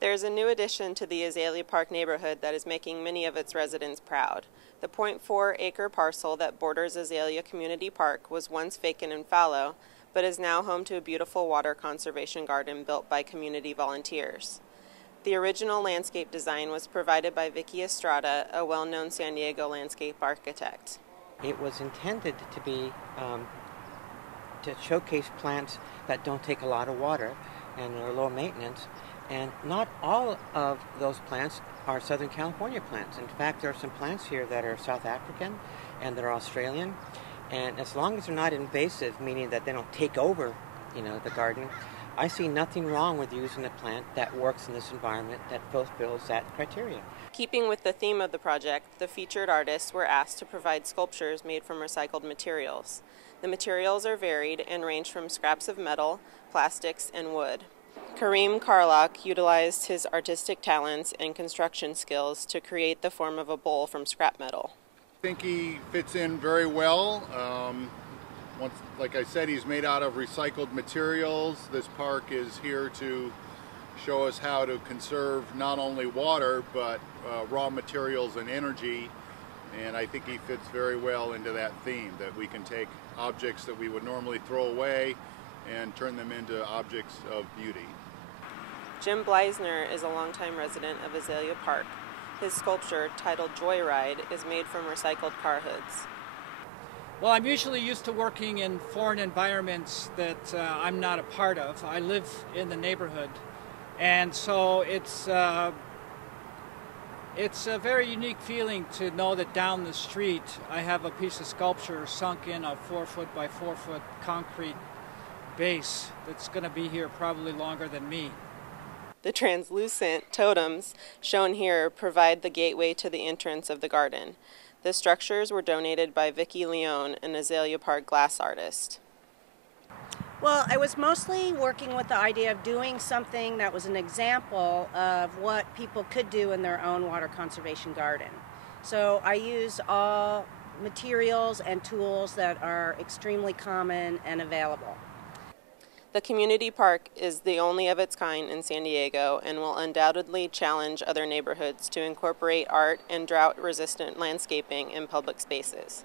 There's a new addition to the Azalea Park neighborhood that is making many of its residents proud. The 0.4-acre parcel that borders Azalea Community Park was once vacant and fallow, but is now home to a beautiful water conservation garden built by community volunteers. The original landscape design was provided by Vicky Estrada, a well-known San Diego landscape architect. It was intended to be to showcase plants that don't take a lot of water and are low maintenance. And not all of those plants are Southern California plants. In fact, there are some plants here that are South African and they're Australian. And as long as they're not invasive, meaning that they don't take over, the garden, I see nothing wrong with using a plant that works in this environment that fulfills that criteria. Keeping with the theme of the project, the featured artists were asked to provide sculptures made from recycled materials. The materials are varied and range from scraps of metal, plastics, and wood. Karim Carlok utilized his artistic talents and construction skills to create the form of a bowl from scrap metal. I think he fits in very well. Like I said, he's made out of recycled materials. This park is here to show us how to conserve not only water, but raw materials and energy. And I think he fits very well into that theme, that we can take objects that we would normally throw away and turn them into objects of beauty. Jim Bliesner is a longtime resident of Azalea Park. His sculpture, titled Joyride, is made from recycled car hoods. Well, I'm usually used to working in foreign environments that I'm not a part of. I live in the neighborhood, and so it's a very unique feeling to know that down the street I have a piece of sculpture sunk in a 4-foot by 4-foot concrete base that's going to be here probably longer than me. The translucent totems shown here provide the gateway to the entrance of the garden. The structures were donated by Vicky Leon, an Azalea Park glass artist. Well, I was mostly working with the idea of doing something that was an example of what people could do in their own water conservation garden. So I use all materials and tools that are extremely common and available. The community park is the only of its kind in San Diego and will undoubtedly challenge other neighborhoods to incorporate art and drought-resistant landscaping in public spaces.